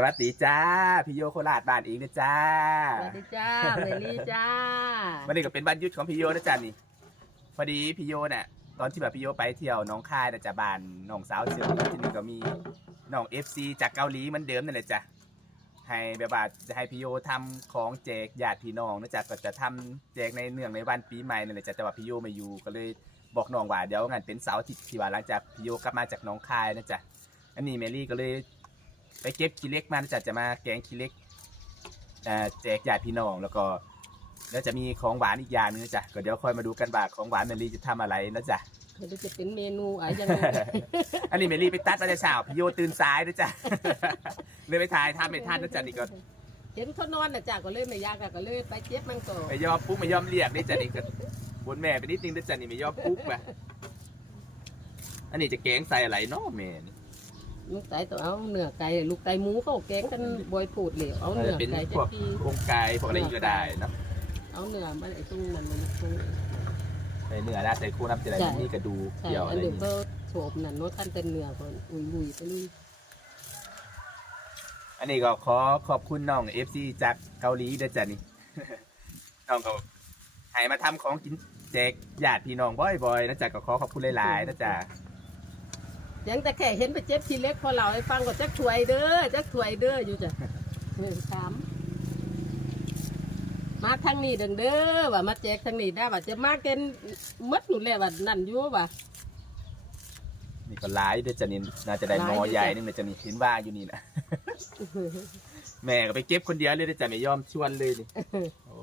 สวัสดีจ้า พี่โยโคราชบ้านเองนะจ้า สวัสดีจ้าเมลี่จ้า วันนี้ก็เป็นวันหยุดของพี่โยนะจ๊ะนี่ พอดีพี่โยเนี่ยตอนที่แบบพี่โยไปเที่ยวหน้องคายนะจ๊ะบ้านน้องสาวเชียงที่นี่ก็มีน้องเอฟซีจากเกาหลีเหมันเดิมนั่นแหละจ้ะให้แบบว่าจะให้พี่โยทำของแจกญาติพี่น้องนะจ๊ะก็จะทำแจกในเนื่องในวันปีใหม่นั่นแหละจ้ะแต่ว่าพี่โยไม่อยู่ก็เลยบอกน้องว่าเดี๋ยวงั้นเป็นเสาร์อาทิตย์ที่ว่าหลังจากพี่โยกลับมาจากหน้องคายนะจ๊ะอันนี้เมลี่ก็เลย ไปเก็บขี้เล็กมานะจ๊ะจะมาแกงขี้เล็กอ่าแจกญาติพี่น้องแล้วก็แล้วจะมีของหวานอีกอย่างหนึงนะจ๊ะก็เดี๋ยวค่อยมาดูกันว่าของหวานเมลี่จะทำอะไรนะจ๊ะเดี๋ยวจะเป็นเมนูอะไรยังไง อันนี้เมลี่ไปตัดมาแต่เช้าพี่โยตื่นสายนะจ๊ะ เลยไปถ่ายทำไม่ทันนะจ๊ะนี่ก็เห็นเขานอนน่ะจ้าก็เลยไม่อยากอะก็เลยไปเจ็บมันก่อนไม่ยอมปุ๊บไม่ยอมเรียกนี่จ๊ะนี่ก็บนแม่ไปนิดนึงนะจ๊ะนี่ไม่ยอมปุ๊บอะอันนี้จะแกงใส่อะไรเนาะแม่นี่ ลูกไก่ต้องเอาเนื้อไก่ลูกไก่หมูเขาแกงกันบอยพูดเหลวเอาอาจเนื้จะอเป็นไก่พจะวกพี่วงไก่พวกอะไรก็ได้เนาะเอาเนื้อมันไอ้ตรงนั้นมันตรงใส่เนื้อนะใส่คู่น้ำจะได้ใช่มีกระดูกใช่เกี่ยวอะอัไรนเดียวนี่ก็โฉบนั่นโน้ตท่านเป็นเนื้อก่อนอุ้ยอุ้ยไปลุยอันนี้ก็ขอขอบคุณน้องเอฟซีจากเกาหลีด้วยจ้ะนี่น้องเขาให้มาทำของกินแจกญาติพี่น้องบ่อยๆนะจ๊ะก็ขอขอบคุณหลายๆนะจ๊ะ ยังแต่แค่เห็นไปเจ็บทีเล็กพอเราให้ฟังก็จักถวยเด้อจักถวยเด้ออยู่จ้ะหนึ่งสามมาทางนี้เด้อเด้อว่ามาแจกทางนี้ได้ว่าจะมาเกินหมดหนูเลยว่านั่นอยู่ว่านี่ก็หลายด้วยจ้ะนี่น่าจะได้หลายหมอด้วยใหญ่จ้ะนี่มันจะมีชิ้นว่างอยู่นี่นะแม่ก็ไปเก็บคนเดียวเลยนะจ๊ะไม่ยอมชวนเลยนี่โอ้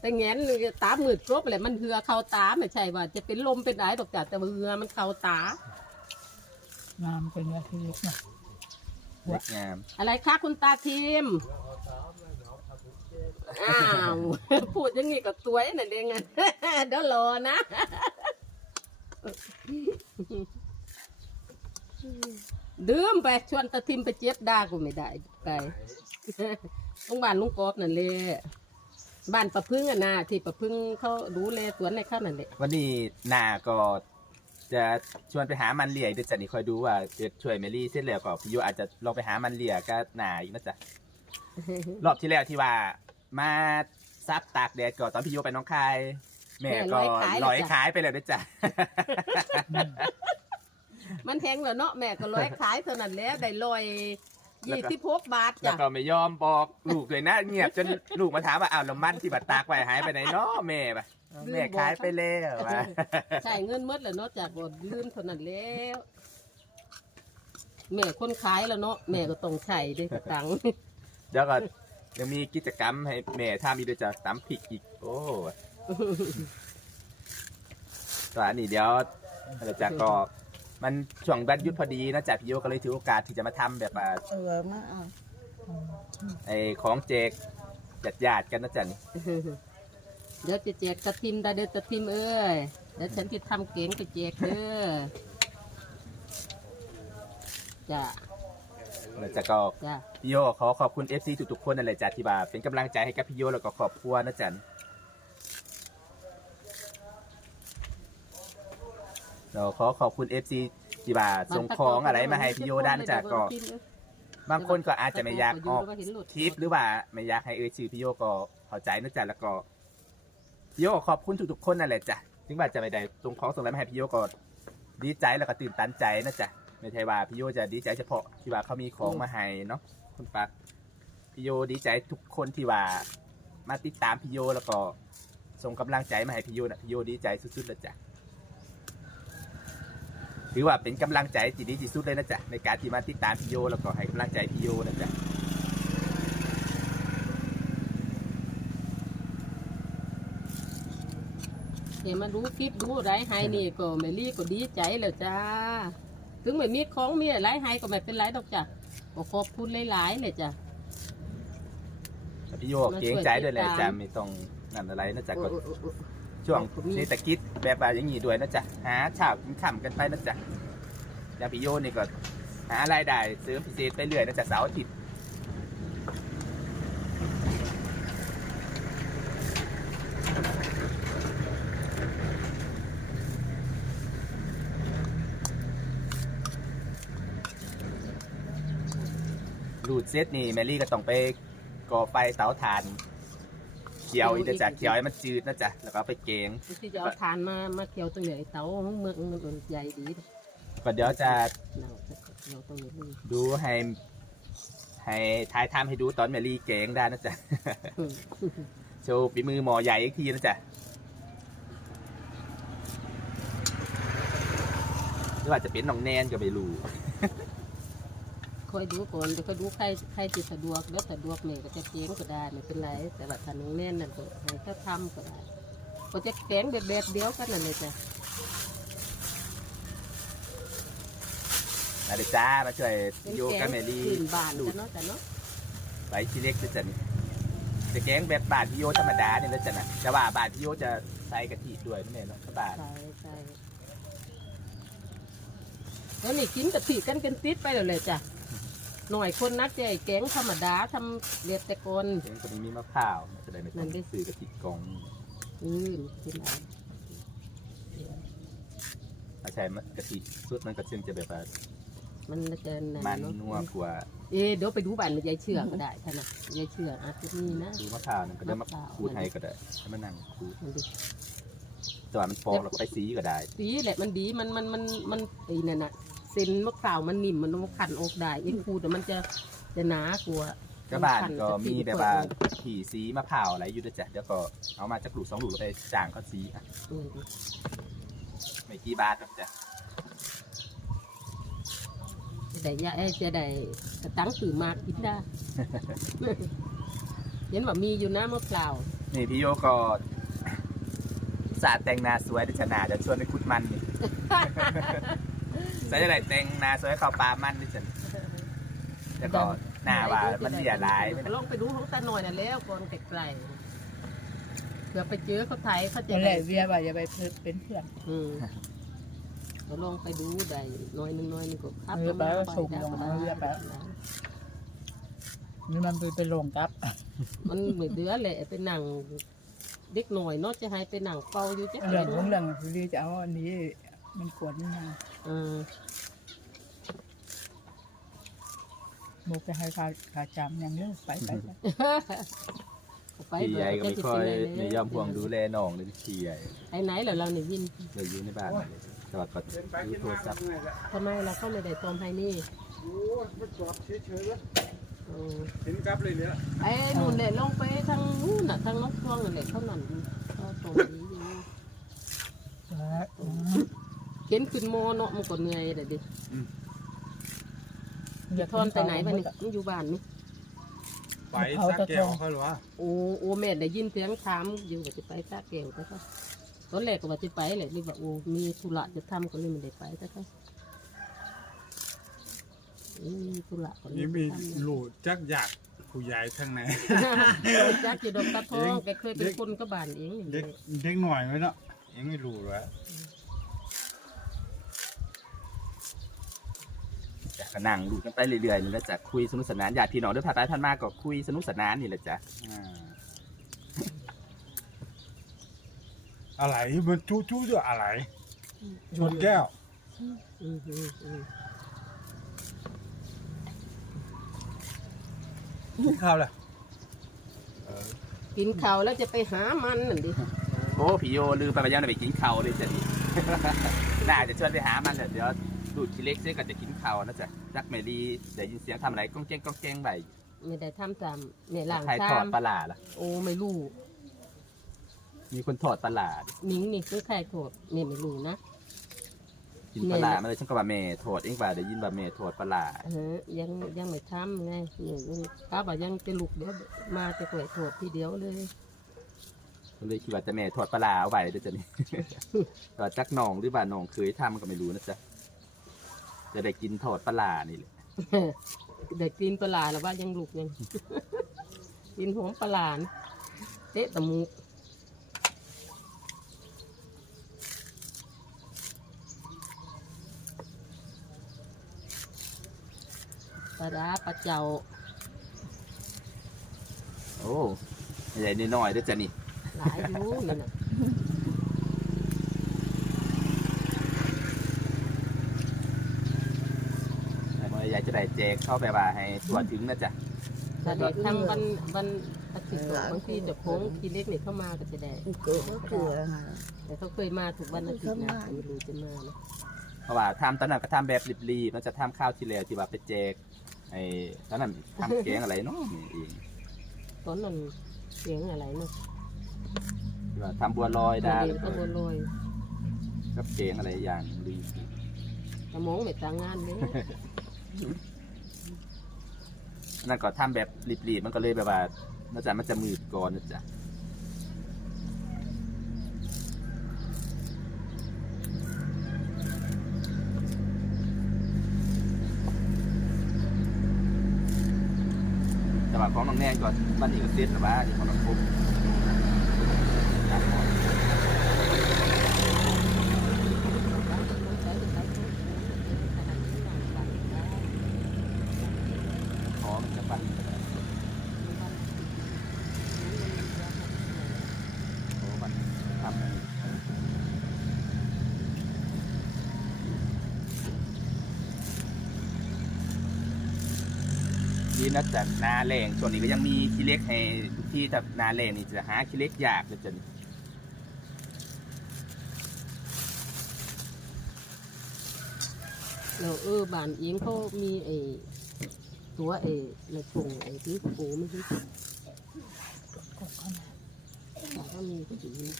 แต่แงนตามืดครบเลยมันเหือเข้าตาไม่ใช่ว่า จะเป็นลมเป็นไอดอกจ้ะแต่ว่าเหือมันเข้าตา งามเป็นไงพี่เล็กนะเล็กงาม อะไรคะคุณตาทีมอ้าว พูดอยังงี้ก็สวยนั่นเองอะเดี๋ยวรอนะดื่มไปชวนตาทิมไปเจ็บดาก็ไม่ได้ไปโรงพยาบาลลุงกอบนั่นเลยบ้านประพึ่งอะนะที่ประพึ่งเขาดูแลสวนในข้านั่นแหละวันนี้นาก็ จะชวนไปหามันเลียด้วยจ้ะนี่คอยดูว่าจะช่วยเมลี่เสร็จแล้วก็พี่โยอาจจะลองไปหามันเลียก็นาอีกนะจ๊ะรอบที่แล้วที่ว่า มาซับตากแดดก่อนตอนพี่โยไปหน้องคาย แม่ก็แม่ร้อยขายร้อยแล้วจ้ะขายไปแล้วด้วยจ้ะมันแพงแล้วเนาะแม่ก็ร้อยขายเท่านั้นแหล้วได้ร้อยแล้วยี่ก็สิบหกบาทแล้วจ้ะก็ไม่ยอมบอกลูกเลยนะเงียบจนลูกมาถามว่าอ้าวแล้วมันที่บัดตากไว้หายไปไหนเนาะแม่ปะ แม่ขายไปแล้วว่ะใช่เงินหมดแล้วเนาะจากบ่ลืมเท่านั้นแล้วแม่คนขายแล้วเนาะแม่ก็ต้องใช้ด้วยตังค์เดี๋ยวก็ยังมีกิจกรรมให้แม่ทำอีกด้วยจ้ะตำพริกอีก โอ้ตอนนี้เดี๋ยวเราจะก็มันช่วงบัดหยุดพอดีนะจ๊ะพี่โยก็เลยถือโอกาสที่จะมาทำแบบว่าเออมาเอาไอ้ของแจกจัดญาติๆกันนะจ๊ะนี่ เดี๋ยวจะแจกตะทิมได้เด้อตะทิมเอ้ยเดี๋ยวฉันจะทำเก๋งไปแจกเด้อจ้ะแล้วจะก็จ้ะพี่โยขอขอบคุณ FC ทุกๆคนนั่นแหละจ้ะที่ว่าเป็นกำลังใจให้กับพี่โยแล้วก็ครอบครัวนะจ๊ะเราขอขอบคุณ FC ที่ว่าส่งของอะไรมาให้พี่โยด้านนะจ๊ะก็ บางคนก็อาจจะไม่อยากออกคลิปหรือว่าไม่อยากให้เอ่ยชื่อพี่โยก็เข้าใจนะจ๊ะแล้วก็ พี่โยขอบคุณทุกๆคนนั่นแหละจ้ะถึงว่าจะไม่ได้ส่งของส่งอะไรมาให้พี่โยก็ดีใจแล้วก็ตื่นตันใจนะจ๊ะไม่ใช่ว่าพี่โยจะดีใจเฉพาะที่ว่าเขามีของมาให้เนาะคุณปักพี่โยดีใจทุกคนที่ว่ามาติดตามพี่โยแล้วก็ส่งกำลังใจมาให้พี่โยนะพี่โยดีใจสุดๆเลยจ้ะถือว่าเป็นกำลังใจที่ดีที่สุดเลยนะจ๊ะในการที่มาติดตามพี่โยแล้วก็ให้กำลังใจพี่โยนะจ๊ะ เดี๋ยวมาดูคลิปดูไรไฮนี่ก็ไม่รีก็ดีใจแล้วจ้า ถึงไม่มีของมีอะไรไฮก็ไม่เป็นไรดอกจ้ะก็ขอบคุณหลายๆเลยจ้ะพี่โยเกรงใจด้วยเลยจ้ะไม่ต้องนั่นอะไรนะจ๊ะก็ช่วงเศรษฐกิจแบบว่าอย่างนี้ด้วยนะจ๊ะหาเช้ากินค่ำกันไปนะจ๊ะอย่างพี่โยนี่ก็หารายได้เสริมพิเศษไปเรื่อยนะจ๊ะเสาร์อาทิตย์ รูดเซตนี่แมรี่ก็ต้องไปก่อไฟเตาถ่านเคี่ยวอีกนะจ๊ะเคี่ยวให้มันจืดนะจ๊ะแล้วก็เอาไปเกง ที่จะเอาทานมามาเคี่ยวตรงไหนเตาเมืองมันใหญ่ดีก็เดี๋ยวจะเราเราตรงนี้ดูให้ให้ท้ายทำให้ดูตอนแมรี่เกงได้นะจ๊ะโชว์ฝีมือหมอใหญ่อีกทีนะจ๊ะหรือว่าจะเป็นน้องแนนก็ไม่รู้ คอยดูก่อนเดี๋ยวก็ดูใครใครจะสะดวกแล้วสะดวกเนี่ยก็จะเก้งก็ได้ไม่เป็นไร แต่ว่าถ้าน้องแน่นนั่นก็ให้เขาทำก็ได้ก็จะแกงแบบแบบเดียวกันนั่นเลยจ้ะมาเลยจ้ามาช่วยเป็นโยแกกับงแมรี่ขึ้นบ้านกันเนาะจ้ะเนาะใบชีเล็กด้วยจ้ะนี่จะแกงแบบบาทพี่โยธรรมดาเนี่ยนะจ๊ะนะแต่ว่าบาทพี่โยจะใส่กะทิด้วยไม่แน่เนาะถ้าบาทใช่ใช่แล้วนี่กินกะทิกันกันติดไปเลยเลยจ้ะ หน่อยคนนักใจแกงธรรมดาทำเรียบแต่กอนแกงตัวนี้มีมะพร้าวจะได้ไม่ต้องนั่นดิ ซื้อกะทิกล่องอืมกินอะไรถ้าใช้กะทิสุดมันก็ซึ่งจะแบบว่ามันจะมันเาะนัวกว่าเอ๊ะเดี๋ยวไปดูบ้านมันยายเชื่อก็ได้ท่านนะยายเชื่ออาจจะมีนะ ดูมะพร้าวนั่นก็ได้มะมะพร้าว ขูดให้ก็ได้ให้มันนั่งขูดมันดิแต่ว่ามันฟองแล้วก็ไปซีก็ได้ สีแหละมันดีมันมันมันมันไอ้นั่นน่ะ เส้นมะพร้าวมันนิ่มมันต้องขันออกได้เอ็นคูดอะมันจะจะหนากว่าก็บ้านขัก็มีแบบว่าผีซีมะพร้าวอะไรอยู่ด้วยจ้ะเดี๋ยวก็เอามาจากหลูกสองหลูกแล้วไปจ่างเขาซีอะอืมไม่กี่บาทหรอกจ้ะจะได้ยาเอ้ยจะได้กระตั้งสื่อมากกินได้ เห็นว่ามีอยู่นะมะพร้าวนี่พี่โยก็สาดแต่งหนาสวยเดี๋ยวจะหนาจะชวนไปขุดมันนี่ ใส่จะได้แต่งหนาสวยเข้าปลามันด้วยจ้ะแล้วก็หน้าว่ามันเสียร้ายไม่ลองไปดูของตาหน่อยน่ะแล้วก่อนไกลๆเผื่อไปเจอเขาไทยเขาจะจะแหได้ละเวียว่าอย่าไปเป็นเพื่อนอืมก็ลองไปดูได้น้อยหนึงน้อยหนึงก็ครับเออไปก็ส่งลงมาเรียบร้อยนี่มันไปไปลงกับมันเหมือนเดือแหละไปนั่งเด็กหน่อยเนาะจะให้ไปนั่งเฝ้าอยู่จะเรื่องของเรื่องคือดีจะเอาอันนี้ มันกวดนี่นะเออโมกจะให้ขาขาจำอย่างเลิกไปไปไปไปพี่ใหญ่ก็ไม่ค่อยจะสิไม่ยอมห่วงดูแลน้องเลยพี่ใหญ่ไปไหนเหรอเราเนี่ยยินเลยอยู่ในบ้านเลยแต่ว่าก็ดูโทรศัพท์ทำไมเราก็ไม่ได้ตอมให้นี่โอ้ยมันจอดเฉยๆแล้วเออเห็นกลับเลยเนี่ยไอ้นู่นเนี่ยลงไปทางนู้นน่ะทางนกพวงนั่นแหละเขานั่นเขาตรงนี้อยู่แล้วอืม เข็นขึ้นโมเนาะมันก็เหนื่อยเด็ดดิทอนไปไหนบ้านี่มันอยู่บ้านนี่ไปสักแก้วเขาหรือวะโอ้โอ้แม่ได้ยินเสียงถามอยู่ว่าจะไปตาแก้วแต่ก็ตอนแรกก็ว่าจะไปแหละนี่ว่าโอ้มีธุระจะทำก็เลยไม่ได้ไปแต่ก็อืมมีธุระก็เลยนี่ไม่มีได้ทำหลูจักอยากผู้ใหญ่ทั้งไหนจักอยู่ดอกตะทองแกเคยเป็นคนก็บ้านเองเด็กเด็กหน่อยไว้เนาะยังไม่รู้หรอ จ้ะก็นั่งดูกันไปเรื่อยๆนี่แหละจ้ะคุยสนุกสนานญาติพี่น้องด้วยผ่านไปผ่านมาก็คุยสนุกสนานนี่แหละจ้ะอ่าอะไรมันจู้จู้ๆด้วยอะไร ชนแก้ว อืมอืมอืมกินข้าวเลยกินข้าวแล้วจะไปหามันนั่นดิโอ้พี่โยลืมไปไปยังไปกินข้าวเลยจ้ะนี่ น่าจะชวนไปหามันเดี๋ยวดูดทีเล็กเสียก็จะกิน ข้าวนะจ๊ะจักเมลีได้ยินเสียงทำอะไรก้องแจ้งก้องแจ้งไปไม่ได้ทำตามแม่ล่างใครชาทอดมปลาหลาล่ะโอ้ไม่รู้มีคนทอดปลาหลามิงนี่คือใครโทษแม่ไม่รู้นะกินปลาหลามาเลยฉันก็ว่าแม่ทอดเองว่าได้ยินว่าแม่ทอดปลาหลาเออยังยังไม่ทำไงนี่ยังกาบว่ายังจะลุกเดี๋ยวมาจะกล้วยโทษทีเดียวเลยก็เลยคิดว่าจะแม่ทอดปลาหลาเอาไว้เดี๋ยวจะนี่ก็จักน้องหรือว่าน้องเคยทำก็ไม่รู้นะจ๊ะ จะได้กินทอดปลาหลานี่แหละเด็กกินปลาหรือว่ายังลุกยัง กินหอมปลานะเตะตะมูกปลาร้าปลาเจ้าโอ้ใหญ่น้อยๆเด้อจ้ะนี่ หลายอยู่นั่นน่ะ ไอ้บ่ใหญ่จะได้ แจกเข้าไปว่าให้ตัวถึงนะจ๊ะถ้าเด็กทำวันวันอาทิตย์บางทีจะโค้งทีเล็กเนี่ยเข้ามาก็จะได้เกิดก็คือแต่เขาเคยมาถูกวันอาทิตย์นะไม่รู้จะมานะเพราะว่าทำตอนนั้นก็ทำแบบรีบๆมันจะทำข้าวที่แล้วที่ว่าไปแจกไอ้ตอนนั้นทำแกงอะไรเนาะนี่เองตอนนั้นเสียงอะไรเนาะที่ว่าทำบัวลอยดาเด็กก็บัวลอยกับแกงอะไรอย่างรีสมองไม่ต่างงานเลย นั่นก็ทำแบบรีบๆมันก็เลยแบบว่าน่าจะมันจะมืดก่อนนะจ๊ะแต่ว่าของน้องแนนก่อนวันนี้ก็เสร็จแล้วว่าที่ของน้องปุ๊บตัดก่อนของมันจะปั่นโอ้มันทำอันนี้ นี่นะจ๊ะนาแรงช่วงนี้ก็ยังมีขี้เล็กให้ทุกที่แต่นาแรงนี่จะหาขี้เล็กยากเลยจนเราเออบานเอียงเขามีไอ้ตัวไอ้ในถุงไอ้ที่ปูไม่ใช่กดเข้ามาแต่ก็มีก็อยู่นี่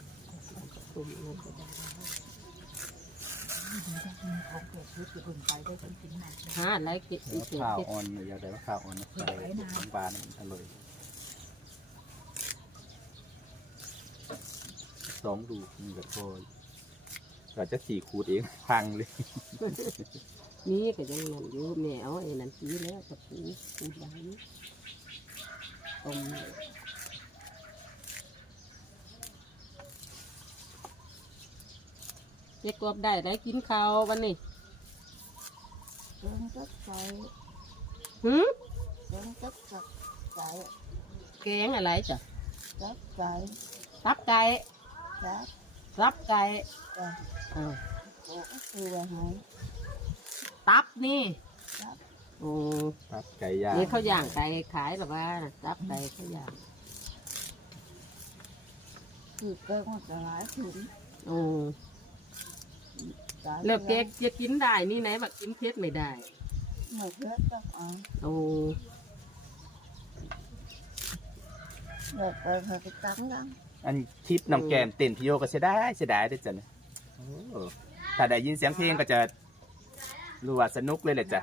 ตุ่มนั่นก็ได้ ของเกิดขึ้นจะเพิ่งไปได้เป็นสิ่งหนักหาอะไรเก็บแล้วเก็บข้าวเก็บอ่อนอยากได้ว่าข้าวอ่อนนะใส่น้ำปลาเนี่ยมันอร่อยสองดูนี่ก็พอเราจะสี่ขูดเองพังเลยนี่ก็ยังนั่นอยู่แม่เอาไอ้นั่นปีแล้วกับปูปูได้นี่ต้ม จ๊กบได้ได้กินข้าววันนี้เกิดก็ใส่หืมเกิดก็ใส่แกงอะไรจ้ะจับใส่ตับไก่จับตับไก่ใส่อ้าวก็คืออะไรตับนี่ตับโอ้ครับไก่ย่างนี่เขาย่างไก่ขายแบบว่าตับไก่เขาย่างคือเกิดมันจะหลายถึงโอ้ แล้วแกจะกินได้นี่ไหนแบบกินเผ็ดไม่ได้หมดเลือดต้องเอาโอ้เลือดไปเขาไปตั้งดังอันคลิปน้องแกมเต้นพี่โยก็เสียดายเสียดายได้อจ้ะเนี่ยโอ้ถ้าได้ยินเสียงเพลงก็จะรู้ว่าสนุกเลยแหละจ้ะ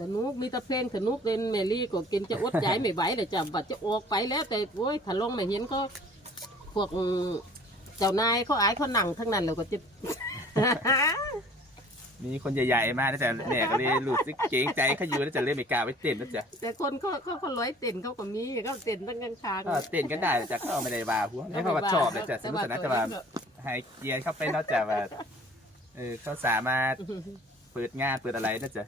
สนุกมีแตะเพลงสนุกเป็นเมลี่ก็กินจะอดใจไม่ไหวเลยจ้ะบัดจะออกไปแล้วแต่โอ้ยถ้าลงไม่เห็นก็พวกเจ้านายเขาอายเขาหนังทั้งนั้นแล้วก็จะ มีคนใหญ่ๆมาแล้วจ้ะแม่ก็เลยรู้สึกเกรงใจเขาอยู่แล้วจะเลยไม่กล้าไปเต้นแล้วจ้ะแต่คนเขาเขาเขาร้อยเต้นเขาก็มีเขาเต้นตั้งกลางทางก็เต้นกันได้แต่เขาไม่ได้ว่าหัวนี่เขาว่าชอบเลยจ้ะสนุกสนานแต่ว่าให้เกียร์เข้าไปนอกจากว่าเออเขาสามารถเปิดงานเปิดอะไรนะจ๊ะ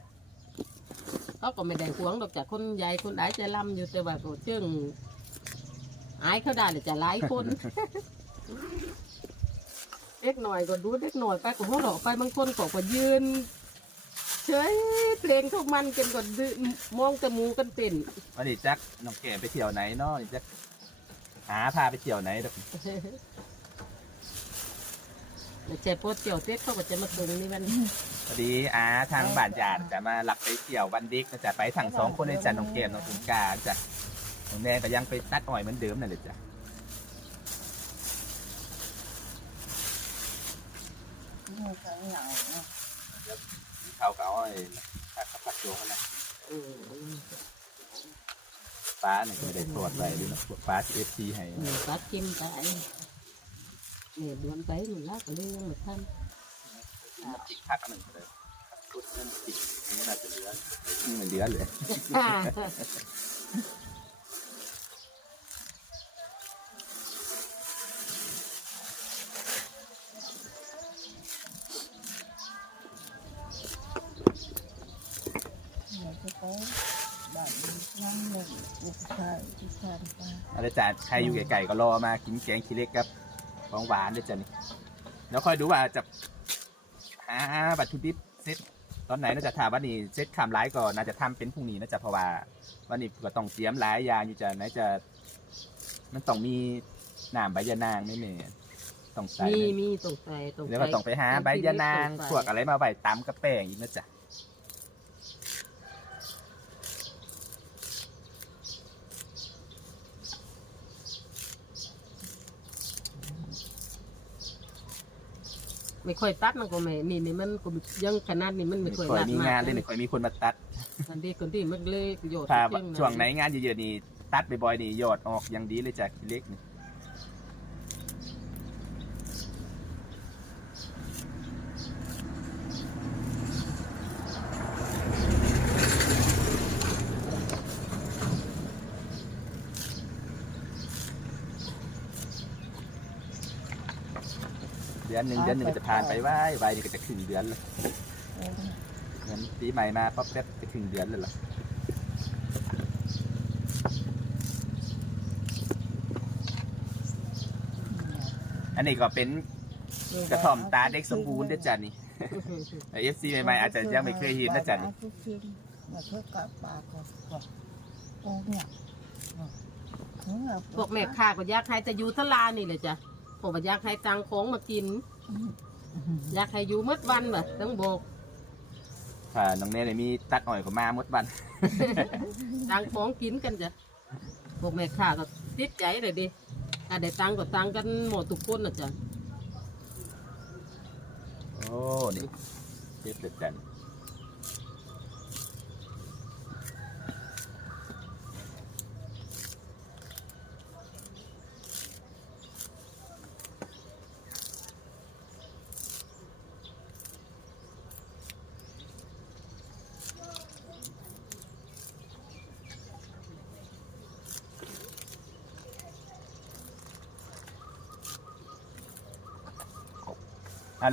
เขาก็ไม่ได้หวงดอกจากคนใหญ่คนอายใจล่ำอยู่แต่ว่าก็เชื่องอายเขาได้เลยจะหลายคน เล็กหน่อยก็ดูเล็กหน่อยไปก็หัวเราะไปบางคนก็ก็ยืนเฉยเพลงทุกมันกันก็ดื้อมองแต่หมูกันเต้นวันนี้จักน้องแกมไปเที่ยวไหนเนาะนี่จักหาพาไปเที่ยวไหนดอกแต่เจ็บปวดเจียวเต็ดเขาก็จะมาตรงนี้มันพอดีอาทางบ้านญาติจะมาหลักไปเที่ยววันเด็กนะจะไปทั้งสองคนในจันน้องแกมน้องตุนกาจ้ะน้องแนนก็ยังไปตัดอ้อยเหมือนเดิมนั่นแหละจ้ะ มันจะเหงาเขาก็เอาอ้อยตัดกับปัดโยงนะอืมฟ้าเนี่ยไม่ได้ตรวจไว้ด้วยนะพวกฟ้าที่เอฟซีให้หนูปัดกิมไปเนี่ยดวนไปหนูลากก็เลยยังไม่ทันจิกพักอันหนึ่งเลยพุดนั่นจิกนี่น่าจะเหลือนี่มันเหลือเลยอย อะไรจ้ะใครอยู่ไกลๆก็รอมากินแกงขี้เล็กครับของหวานด้วยจ้ะนี่แล้วค่อยดูว่าจะหาวัตถุดิบเซ็ตตอนไหนน่าจะทำวันนี้เซตคำร้ายก่อนน่าจะทำเป็นพรุ่งนี้น่าจะเพราะว่าวันนี้ก็ต้องเตรียมหลายอย่างอยู่จะไหนจะ มันต้องมีน้ำใบยะนางไม่เมต้องใส่มีไหมมีตรงใส่ตรงเดี๋ยวก็ต้องไปหาใบยะนางพวกอะไรมาใบตำกระแป้งอีกนะจ๊ะ ไม่ค่อยตัดมันก็ไม่นี่นี่มันก็ยังขนาดนี้มันไม่ไม่ค่อยค่อยรัดมีงานเลยไม่ค่อยมีคนมาตัดอันนี้คนที่มันเลยประโยชน์ถ้าเรื่องช่วงไหนงานเยอะๆนี่ตัดบ่อยๆนี่ยอดออกอย่างดีเลยจ้ะขี้เล็กนี่ อนหนึ่งเดือนหนึ่งก็จะผ่านไปไว้ไวนี่ก็จะครึ่งเดือนเลยเออเหมือนปีใหม่มาป๊อปแป๊บจะครึ่งเดือนเลยเหรออันนี้ก็เป็นกระท่อมตาเด็กสมบูรณ์ด้วยจ้ะนี่เอฟซีใหม่ๆอาจจะยังไม่เคยเห็นนะจ๊ะนี่มาเพื่อกับปากกับกับโอ้เนี่ยพวกแม่ค้าก็อยากให้จะอยู่ทลานี่เลยจ้ะ ผมว่าอยากให้ตังของมากิน อยากให้อยู่หมดวันแบบต้องบอกถ้าน้องเนยเนี่ยมีตัดอ่อยก็มาหมดวัน ตังของกินกันจ้ะพวกแม่ค้าก็ติดใจเลยดิถ้าได้ตังก็ตังกันหมดทุกคนนะจ้ะโอ้ นี่เด็ดเด็ดจัน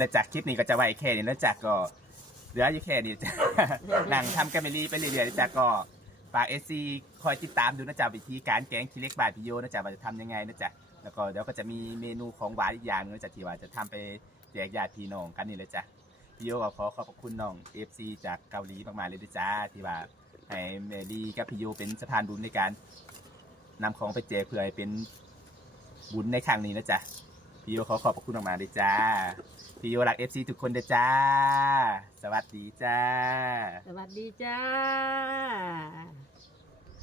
ลยจากคลิปนี้ก็จะไว้แค่นี้แล้วจากก็เหลืออยู่แค่นี้จ้ะนั่งทำแกมเมรี่ไปเรื่อยๆจากก็ฝากเอซีคอยติดตามดูนะจ๊ะวิธีการแกงขี้เล็กบาทพิโยนะจ๊ะว่าจะทำยังไงนะจ๊ะแล้วก็เดี๋ยวก็จะมีเมนูของหวานอีกอย่างนึงนะจ๊ะที่ว่าจะทำไปแจกญาติพี่น้องกันนี่เลยจ้ะพี่โยก็ขอขอบคุณน้องเอฟซีจากเกาหลีมากๆเลยด้วยจ้าที่ว่าให้เมลี่กับพี่โยเป็นสะพานบุญในการนำของไปแจกเพื่อให้เป็นบุญในครั้งนี้นะจ๊ะพี่โยขอขอบคุณมากๆเลยจ้า พี่โยรักเอฟซีทุกคนเด้อจ้า สวัสดีจ้า สวัสดีจ้า